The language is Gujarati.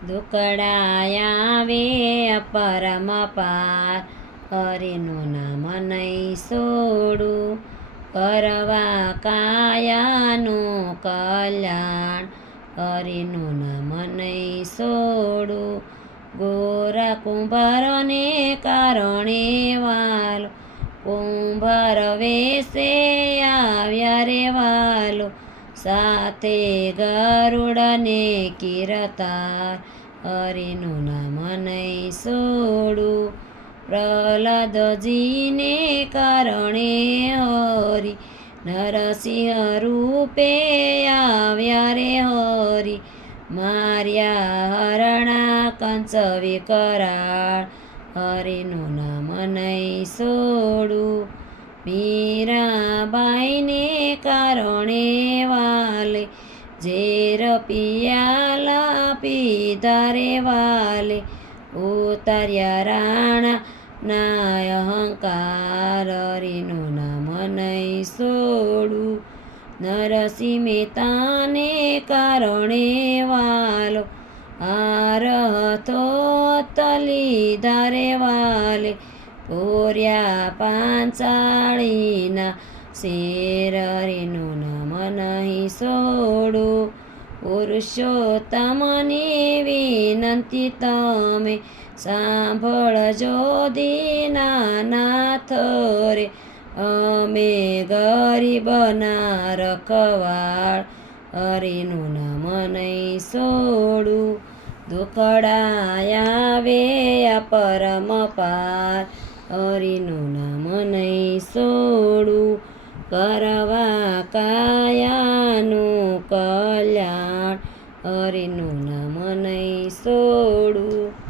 દુકડાયાવે પરમ પાર હરિનું નામ નહીં છોડું કરવા કાયાનું કલ્યાણ હરિનું નામ નહીં છોડું ગોરા કુંભારને કારણે વાલો કુંભાર વેશે આવ્યા રે વાલો સાથે ગરુડને કીર્તાર હરિનું નામ નહીં છોડું પ્રહલાદજીને કારણે હરિ નરસિંહ રૂપે આવ્યા રે હરિ માર્યા હરણા કંસ વિકરાળ હરિનું નામ નહીં છોડું મીરાબાઈને કારણે વાલે ઝેર પિયાલા પીધા રે વાલે ઉતાર્યા રાણા ના અહંકાર હરિનું નામ નહીં છોડું નરસિંહ મહેતાને કારણે વાલો આરહતો લીધા રે વાલે પૂર્યા પાંચાળીના શેર હરિનું નામ નહીં છોડું પુરુષોત્તમની વિનંતી તમે સાંભળજો દીનાનાથ રે અમે ગરીબના રખવાળ હરિનું નામ નહીં છોડું દુકડાયાવે પરમ પાર હરિનું નામ નહીં છોડું કરવા કાયાનું કલ્યાણ હરિનું નામ નહીં છોડું।